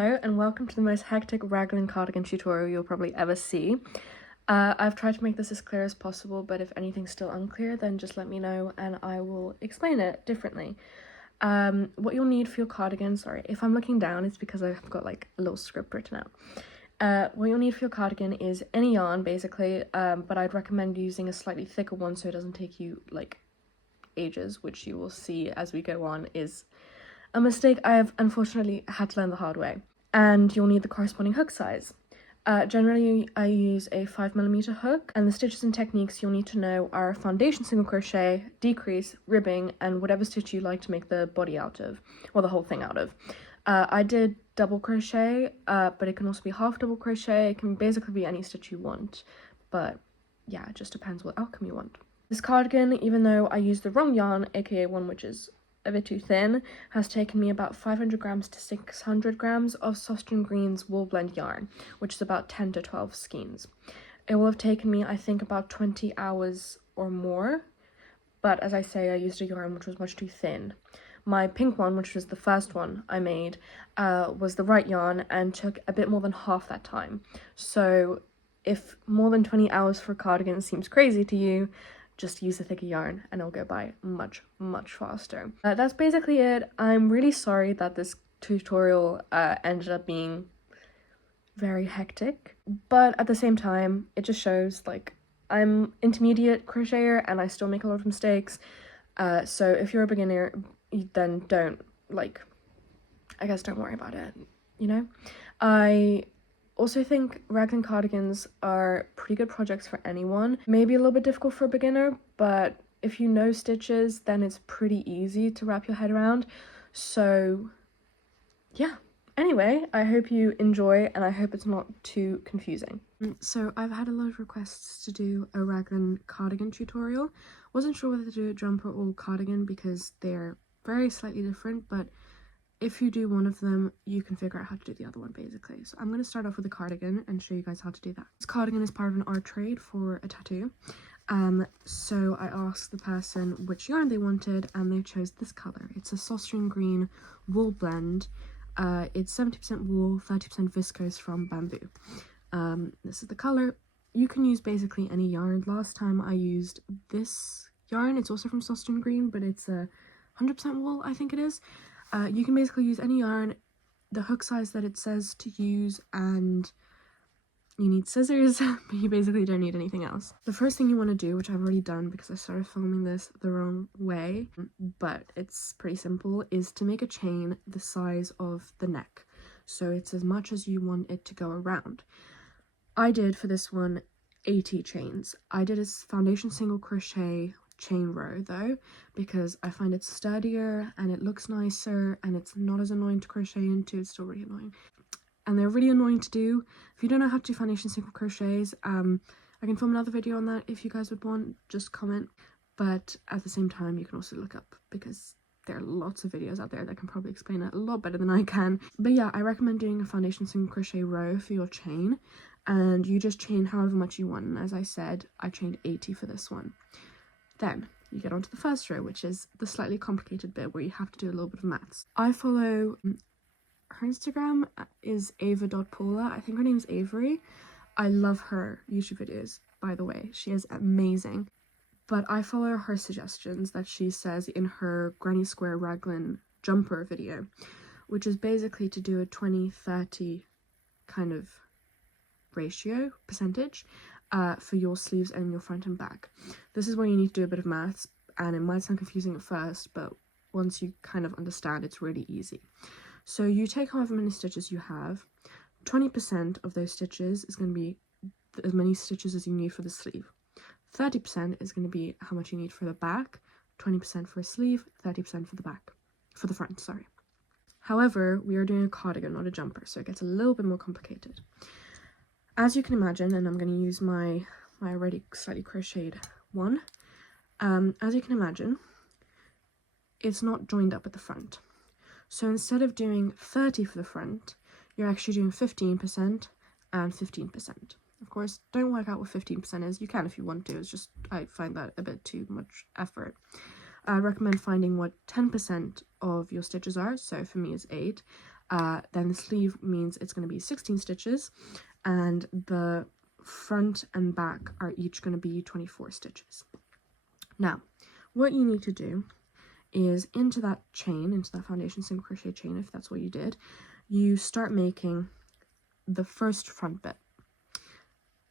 Hello and welcome to the most hectic Raglan cardigan tutorial you'll probably ever see. I've tried to make this as clear as possible, but if anything's still unclear then just let me know and I will explain it differently. What you'll need for your cardigan, sorry, if I'm looking down it's because I've got like a little script written out. What you'll need for your cardigan is any yarn basically, but I'd recommend using a slightly thicker one so it doesn't take you like ages, which you will see as we go on is a mistake I have unfortunately had to learn the hard way. And you'll need the corresponding hook size. Generally I use a 5mm hook, and the stitches and techniques you'll need to know are foundation single crochet, decrease, ribbing, and whatever stitch you like to make the body out of, or the whole thing out of. I did double crochet, but it can also be half double crochet. It can basically be any stitch you want, but yeah, it just depends what outcome you want. This cardigan, even though I used the wrong yarn, aka one which is a bit too thin, has taken me about 500 grams to 600 grams of sostrene green's woolblend yarn, which is about 10 to 12 skeins. It will have taken me, I think, about 20 hours or more, but as I say, I used a yarn which was much too thin. My pink one, which was the first one I made, was the right yarn and took a bit more than half that time. So if more than 20 hours for a cardigan seems crazy to you, just use a thicker yarn and it'll go by much faster. That's basically it. I'm really sorry that this tutorial ended up being very hectic, but at the same time it just shows like I'm intermediate crocheter and I still make a lot of mistakes, so if you're a beginner then don't worry about it, you know. I also think Raglan cardigans are pretty good projects for anyone. Maybe a little bit difficult for a beginner, but if you know stitches, then it's pretty easy to wrap your head around. So yeah. Anyway, I hope you enjoy and I hope it's not too confusing. So I've had a lot of requests to do a Raglan cardigan tutorial. Wasn't sure whether to do a jumper or cardigan because they're very slightly different, but if you do one of them, you can figure out how to do the other one, basically. So I'm going to start off with a cardigan and show you guys how to do that. This cardigan is part of an art trade for a tattoo. So I asked the person which yarn they wanted, and they chose this color. It's a sostrene green wool blend. It's 70% wool, 30% viscose from bamboo. This is the color. You can use basically any yarn. Last time I used this yarn. It's also from sostrene green, but it's a 100% wool, I think it is. You can basically use any yarn, the hook size that it says to use, and you need scissors, but you basically don't need anything else. The first thing you want to do, which I've already done because I started filming this the wrong way, but it's pretty simple, is to make a chain the size of the neck. So it's as much as you want it to go around. I did for this one 80 chains. I did a foundation single crochet chain row though, because I find it sturdier and it looks nicer and it's not as annoying to crochet into. It's still really annoying and they're really annoying to do. If you don't know how to do foundation single crochets, I can film another video on that if you guys would want, just comment. But at the same time you can also look up, because there are lots of videos out there that can probably explain it a lot better than I can. But yeah, I recommend doing a foundation single crochet row for your chain, and you just chain however much you want, and as I said, I chained 80 for this one. Then you get onto the first row, which is the slightly complicated bit where you have to do a little bit of maths. I follow, her Instagram is ava.paula. I think her name is Avery. I love her YouTube videos, by the way. She is amazing. But I follow her suggestions that she says in her Granny Square Raglan jumper video, which is basically to do a 20-30 kind of ratio, percentage, for your sleeves and your front and back. This is where you need to do a bit of maths, and it might sound confusing at first, but once you kind of understand, it's really easy. So you take however many stitches you have. 20% of those stitches is going to be as many stitches as you need for the sleeve. 30% is going to be how much you need for the back, 20% for a sleeve, 30% for the back, for the front, sorry. However, we are doing a cardigan, not a jumper, so it gets a little bit more complicated. As you can imagine, and I'm going to use my already slightly crocheted one, as you can imagine, it's not joined up at the front. So instead of doing 30 for the front, you're actually doing 15% and 15%. Of course, don't work out what 15% is. You can if you want to. It's just, I find that a bit too much effort. I recommend finding what 10% of your stitches are. So for me it's 8. then the sleeve means it's going to be 16 stitches, and the front and back are each going to be 24 stitches. Now, what you need to do is into that chain, into that foundation single crochet chain, if that's what you did, you start making the first front bit.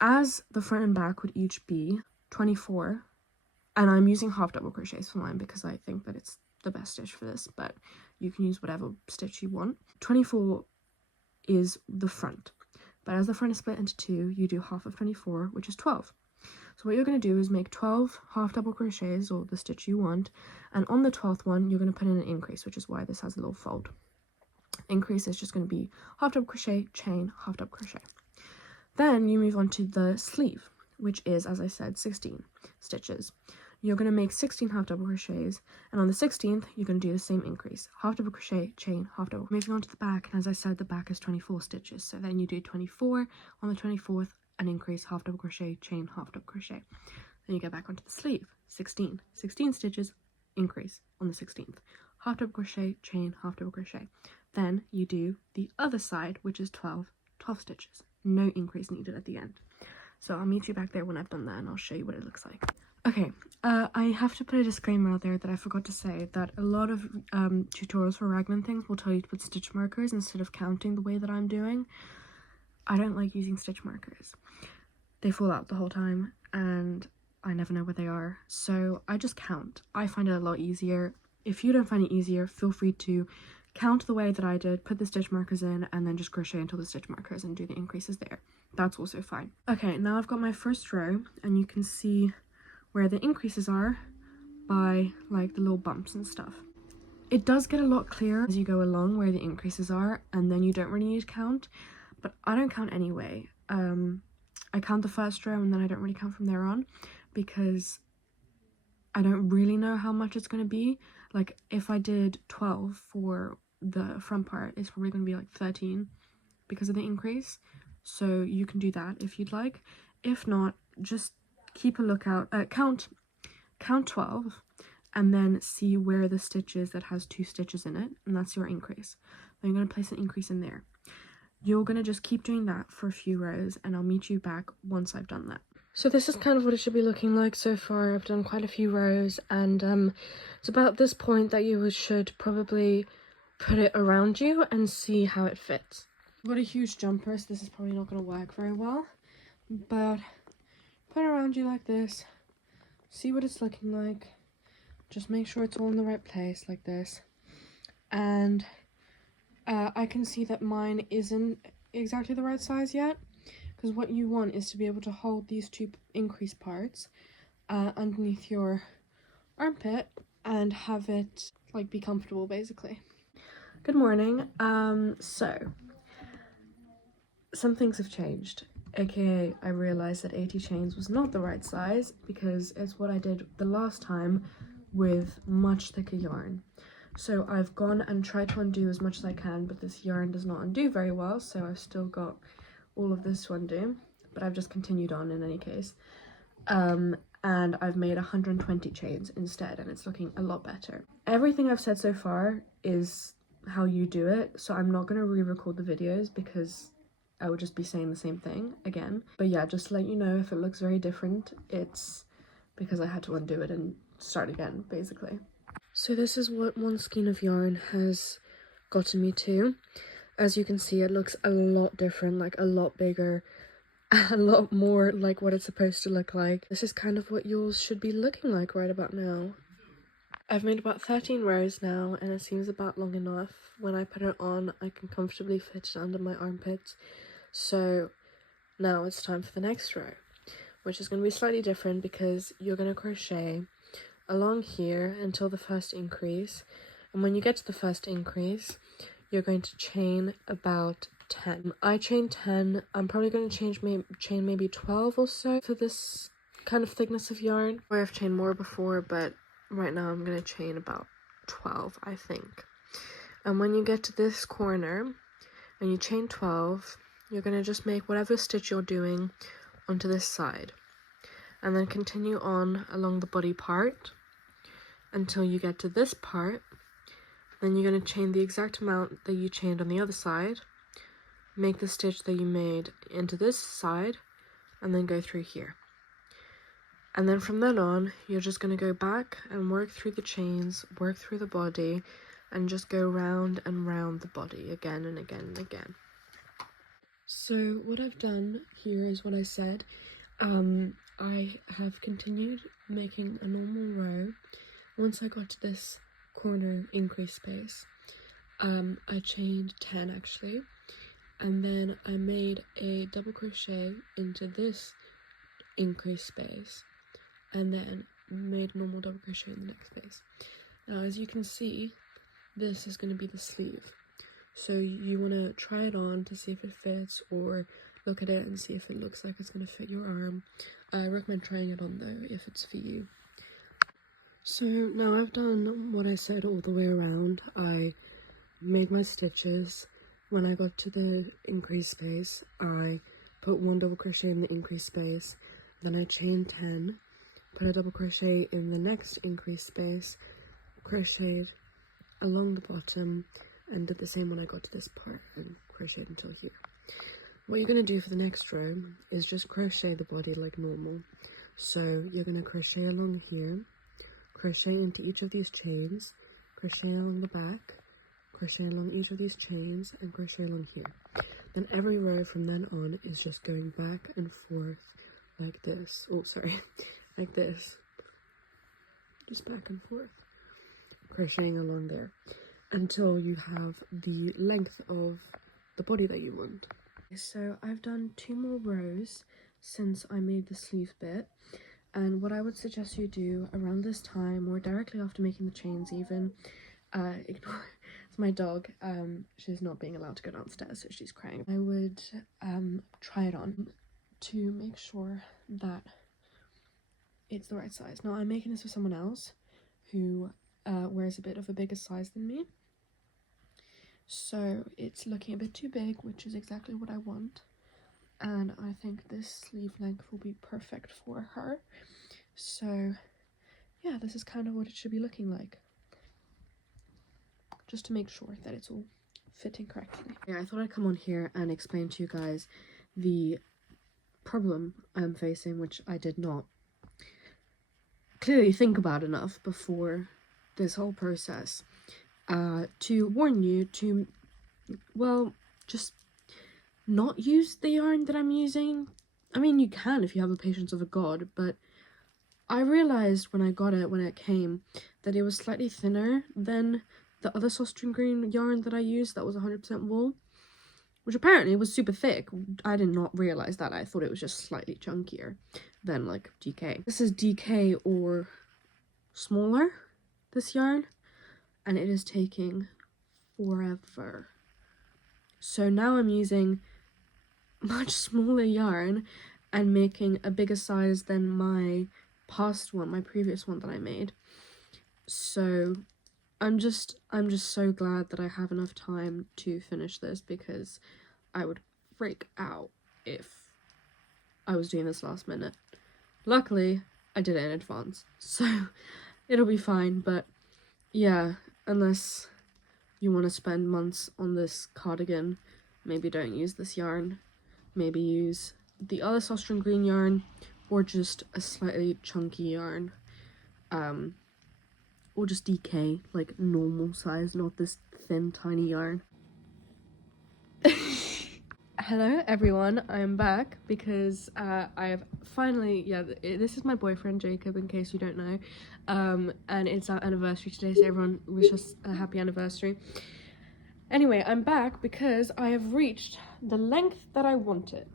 As the front and back would each be 24, and I'm using half double crochets for mine because I think that it's the best stitch for this, but you can use whatever stitch you want. 24 is the front, but as the front is split into two, you do half of 24, which is 12. So what you're going to do is make 12 half double crochets, or the stitch you want, and on the 12th one you're going to put in an increase, which is why this has a little fold. Increase is just going to be half double crochet, chain, half double crochet. Then you move on to the sleeve, which is, as I said, 16 stitches. You're going to make 16 half double crochets, and on the 16th you're going to do the same increase, half double crochet, chain, half double. Moving on to the back, and as I said, the back is 24 stitches, so then you do 24 on the 24th, an increase, half double crochet, chain, half double crochet. Then you get back onto the sleeve, 16 stitches, increase on the 16th, half double crochet, chain, half double crochet. Then you do the other side, which is 12 stitches, no increase needed at the end. So I'll meet you back there when I've done that, and I'll show you what it looks like. Okay, I have to put a disclaimer out there that I forgot to say, that a lot of tutorials for Raglan things will tell you to put stitch markers instead of counting the way that I'm doing. I don't like using stitch markers. They fall out the whole time and I never know where they are, so I just count. I find it a lot easier. If you don't find it easier, feel free to count the way that I did, put the stitch markers in, and then just crochet until the stitch markers and do the increases there. That's also fine. Okay, now I've got my first row, and you can see where the increases are by like the little bumps and stuff. It does get a lot clearer as you go along where the increases are, and then you don't really need to count, but I don't count anyway. I count the first row and then I don't really count from there on, because I don't really know how much it's going to be. Like if I did 12 for the front part, it's probably going to be like 13 because of the increase. So you can do that if you'd like. If not, just keep a lookout, count 12 and then see where the stitch is that has 2 stitches in it, and that's your increase. Then you're going to place an increase in there. You're going to just keep doing that for a few rows, and I'll meet you back once I've done that. So this is kind of what it should be looking like so far. I've done quite a few rows, and it's about this point that you should probably put it around you and see how it fits. I've got a huge jumper, so this is probably not going to work very well, but put it around you like this, see what it's looking like, just make sure it's all in the right place like this, and I can see that mine isn't exactly the right size yet, because what you want is to be able to hold these 2 increased parts underneath your armpit and have it like be comfortable basically. Good morning. So some things have changed, aka I realized that 80 chains was not the right size because it's what I did the last time with much thicker yarn. So I've gone and tried to undo as much as I can, but this yarn does not undo very well, so I've still got all of this to undo, but I've just continued on in any case. And I've made 120 chains instead, and it's looking a lot better. Everything I've said so far is how you do it, so I'm not going to re-record the videos because I would just be saying the same thing again. But yeah, just to let you know, if it looks very different, it's because I had to undo it and start again, basically. So this is what one skein of yarn has gotten me to. As you can see, it looks a lot different, like a lot bigger, a lot more like what it's supposed to look like. This is kind of what yours should be looking like right about now. I've made about 13 rows now, and it seems about long enough. When I put it on, I can comfortably fit it under my armpits. So now it's time for the next row, which is going to be slightly different because you're going to crochet along here until the first increase, and when you get to the first increase, you're going to chain about 10. I chain 10. I'm probably going to chain maybe 12 or so for this kind of thickness of yarn. Or I've chained more before, but right now I'm going to chain about 12, I think. And when you get to this corner and you chain 12, you're going to just make whatever stitch you're doing onto this side, and then continue on along the body part until you get to this part, Then you're going to chain the exact amount that you chained on the other side, make the stitch that you made into this side, and then go through here. And then from then on, you're just going to go back and work through the chains, work through the body, and just go round and round the body again and again and again. So what I've done here is what I said. I have continued making a normal row. Once I got to this corner increase space, I chained 10 actually, and then I made a double crochet into this increase space, and then made a normal double crochet in the next space. Now as you can see, this is going to be the sleeve, so you want to try it on to see if it fits, or look at it and see if it looks like it's going to fit your arm. I recommend trying it on though if it's for you. So now I've done what I said all the way around. I made my stitches. When I got to the increase space, I put 1 double crochet in the increase space, then I chained 10, put a double crochet in the next increase space, crocheted along the bottom, and did the same when I got to this part and crocheted until here. What you're going to do for the next row is just crochet the body like normal. So you're going to crochet along here, crochet into each of these chains, crochet along the back, crochet along each of these chains, and crochet along here. Then every row from then on is just going back and forth like this. Oh, sorry, like this. Just back and forth, crocheting along there until you have the length of the body that you want. So I've done 2 more rows since I made the sleeve bit, and what I would suggest you do around this time, or directly after making the chains even, ignore it's my dog, she's not being allowed to go downstairs, so she's crying. I would try it on to make sure that it's the right size. Now I'm making this for someone else who wears a bit of a bigger size than me, so it's looking a bit too big, which is exactly what I want, and I think this sleeve length will be perfect for her. So yeah, this is kind of what it should be looking like, just to make sure that it's all fitting correctly. Yeah, I thought I'd come on here and explain to you guys the problem I'm facing, which I did not clearly think about enough before this whole process, to warn you to, well, just not use the yarn that I'm using. I mean, you can if you have the patience of a god, but I realized when I got it, when it came, that it was slightly thinner than the other sostrene green yarn that I used that was 100% wool, which apparently was super thick. I did not realize that. I thought it was just slightly chunkier than like DK. This is DK or smaller, this yarn, and it is taking forever. So now I'm using much smaller yarn and making a bigger size than my past one, my previous one that I made. So I'm just so glad that I have enough time to finish this, because I would freak out if I was doing this last minute. Luckily, I did it in advance, so it'll be fine. But yeah, unless you want to spend months on this cardigan, maybe don't use this yarn. Maybe use the other sostrene green yarn, or just a slightly chunky yarn, or just DK, like normal size, not this thin tiny yarn. Hello everyone, I am back because I have finally, this is my boyfriend Jacob, in case you don't know, and it's our anniversary today, so everyone wish us a happy anniversary. Anyway, I'm back because I have reached the length that I wanted.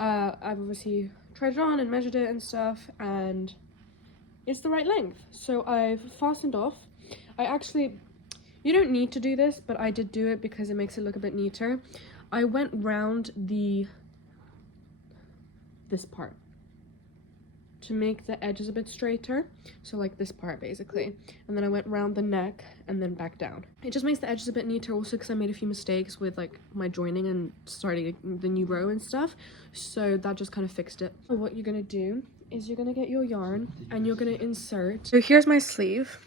I've obviously tried it on and measured it and stuff, and it's the right length. So I've fastened off. You don't need to do this, but I did do it because it makes it look a bit neater. I went round this part to make the edges a bit straighter, so like this part basically, and then I went round the neck and then back down. It just makes the edges a bit neater, also because I made a few mistakes with like my joining and starting the new row and stuff, so that just kind of fixed it. So what you're gonna do is you're gonna get your yarn and you're gonna insert. So here's my sleeve,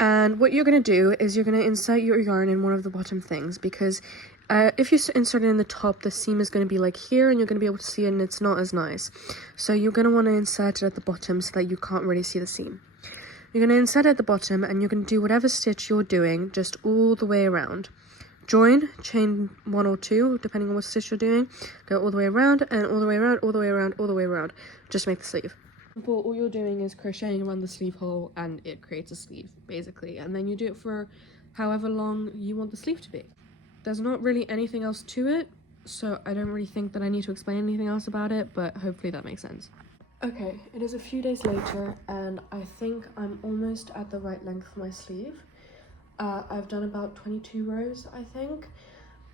And what you're going to do is you're going to insert your yarn in one of the bottom things, because if you insert it in the top, the seam is going to be like here and you're going to be able to see it, and it's not as nice. So you're going to want to insert it at the bottom so that you can't really see the seam. You're going to insert it at the bottom and you're going to do whatever stitch you're doing just all the way around. Join, chain 1 or 2, depending on what stitch you're doing. Go all the way around and all the way around, all the way around, all the way around. Just make the sleeve. All you're doing is crocheting around the sleeve hole and it creates a sleeve, basically. And then you do it for however long you want the sleeve to be. There's not really anything else to it, so I don't really think that I need to explain anything else about it, but hopefully that makes sense. Okay, it is a few days later and I think I'm almost at the right length for my sleeve. I've done about 22 rows, I think,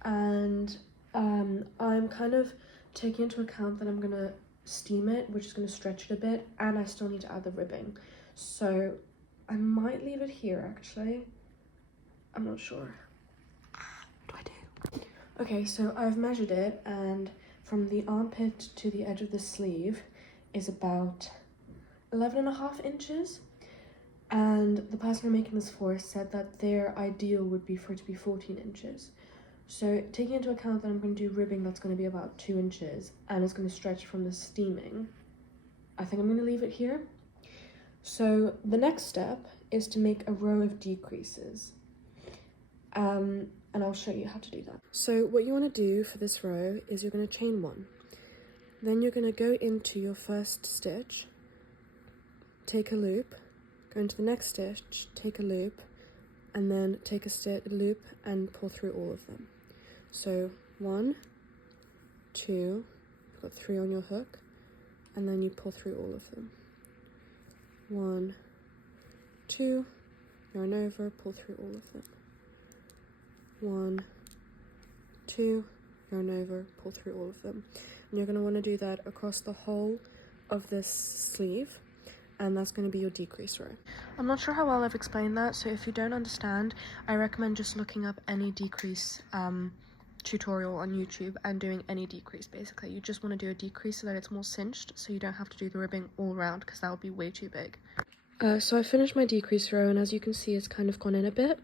and I'm kind of taking into account that I'm gonna steam it, which is gonna stretch it a bit, and I still need to add the ribbing. So I might leave it here, actually. I'm not sure. What do I do? Okay, so I've measured it, and from the armpit to the edge of the sleeve is about 11.5 inches. And the person I'm making this for said that their ideal would be for it to be 14 inches. So taking into account that I'm going to do ribbing that's going to be about 2 inches and it's going to stretch from the steaming, I think I'm going to leave it here. So the next step is to make a row of decreases. And I'll show you how to do that. So what you want to do for this row is you're going to chain 1. Then you're going to go into your first stitch, take a loop, go into the next stitch, take a loop, and then take a loop and pull through all of them. So 1, 2, you've got 3 on your hook, and then you pull through all of them. 1, 2, yarn over, pull through all of them. 1, 2, yarn over, pull through all of them. And you're going to want to do that across the whole of this sleeve. And that's going to be your decrease row. I'm not sure how well I've explained that, so if you don't understand, I recommend just looking up any decrease tutorial on YouTube and doing any decrease. Basically, you just want to do a decrease so that it's more cinched, so you don't have to do the ribbing all around, because that would be way too big. So I finished my decrease row, and as you can see, it's kind of gone in a bit,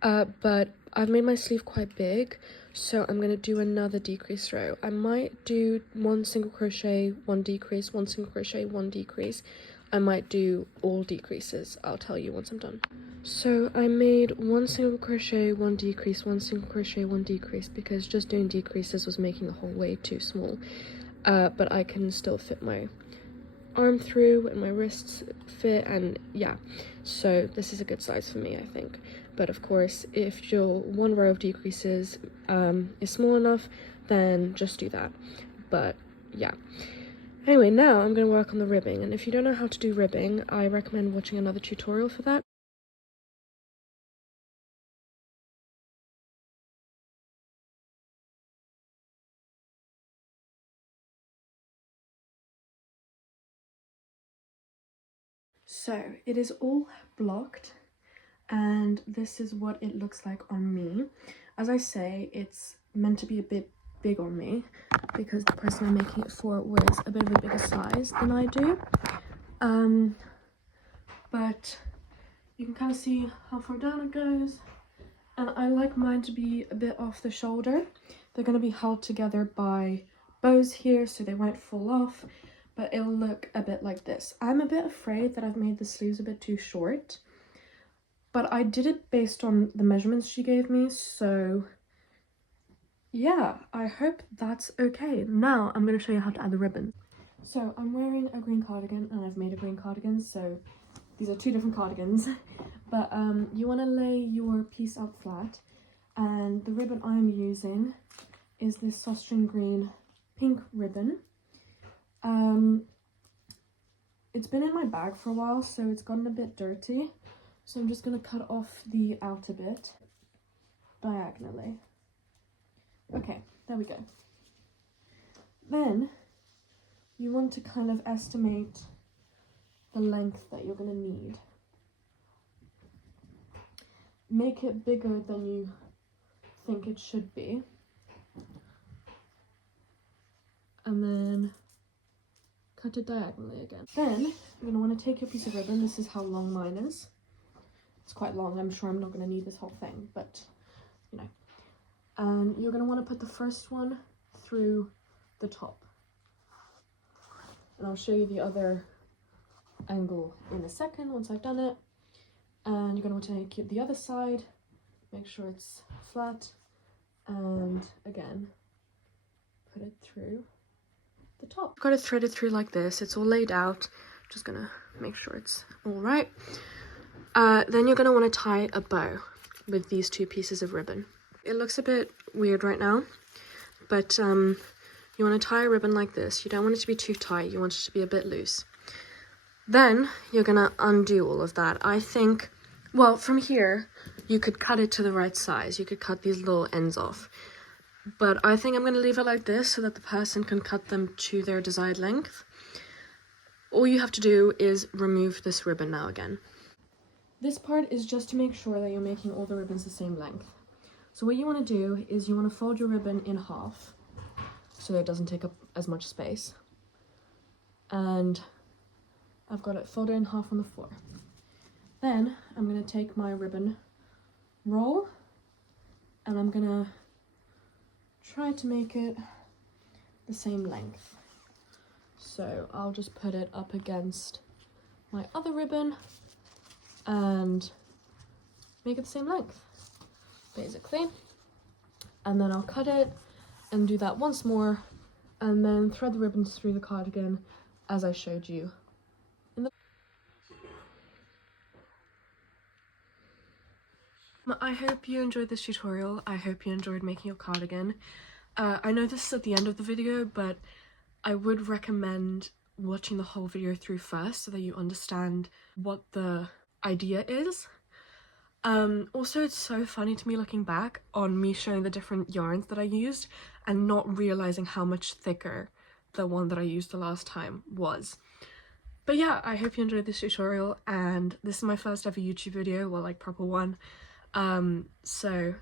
but I've made my sleeve quite big, so I'm going to do another decrease row. I might do 1 single crochet, 1 decrease, 1 single crochet, 1 decrease. I might do all decreases. I'll tell you once I'm done. So I made 1 single crochet, 1 decrease, 1 single crochet, 1 decrease, because just doing decreases was making the hole way too small. But I can still fit my arm through and my wrists fit, and yeah, so this is a good size for me, I think. But of course, if your 1 row of decreases is small enough, then just do that. But yeah. Anyway, now I'm going to work on the ribbing, and if you don't know how to do ribbing, I recommend watching another tutorial for that. So it is all blocked, and this is what it looks like on me. As I say, it's meant to be a bit big on me because the person I'm making it for was a bit of a bigger size than I do. But you can kind of see how far down it goes, and I like mine to be a bit off the shoulder. They're going to be held together by bows here so they won't fall off, but it'll look a bit like this. I'm a bit afraid that I've made the sleeves a bit too short, but I did it based on the measurements she gave me, so yeah, I hope that's okay. Now I'm going to show you how to add the ribbon. So I'm wearing a green cardigan, and I've made a green cardigan, so these are 2 different cardigans. But you want to lay your piece out flat, and the ribbon I'm using is this sostrene green pink ribbon. It's been in my bag for a while, so it's gotten a bit dirty, so I'm just going to cut off the outer bit diagonally. Okay, there we go. Then you want to kind of estimate the length that you're going to need. Make it bigger than you think it should be, and then cut it diagonally again. Then you're going to want to take your piece of ribbon. This is how long mine is. It's quite long. I'm sure I'm not going to need this whole thing, but you know. And you're going to want to put the first one through the top. And I'll show you the other angle in a second once I've done it. And you're going to want to take the other side, make sure it's flat, and again put it through the top. I've got it threaded through like this. It's all laid out. Just gonna make sure it's all right. Then you're gonna want to tie a bow with these two pieces of ribbon. It looks a bit weird right now, but you want to tie a ribbon like this. You don't want it to be too tight, you want it to be a bit loose. Then you're gonna undo all of that. I think, well, from here you could cut it to the right size. You could cut these little ends off, but I think I'm going to leave it like this so that the person can cut them to their desired length. All you have to do is remove this ribbon now again. This part is just to make sure that you're making all the ribbons the same length. So what you want to do is you want to fold your ribbon in half so that it doesn't take up as much space. And I've got it folded in half on the floor. Then I'm going to take my ribbon roll and I'm going to try to make it the same length. So I'll just put it up against my other ribbon and make it the same length, basically. And then I'll cut it and do that once more, and then thread the ribbons through the cardigan as I showed you in the... I hope you enjoyed this tutorial. I hope you enjoyed making your cardigan. I know this is at the end of the video, but I would recommend watching the whole video through first so that you understand what the idea is. Also, it's so funny to me looking back on me showing the different yarns that I used and not realizing how much thicker the one that I used the last time was. But yeah, I hope you enjoyed this tutorial, and this is my first ever YouTube video, well, like proper one. So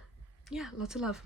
yeah, lots of love.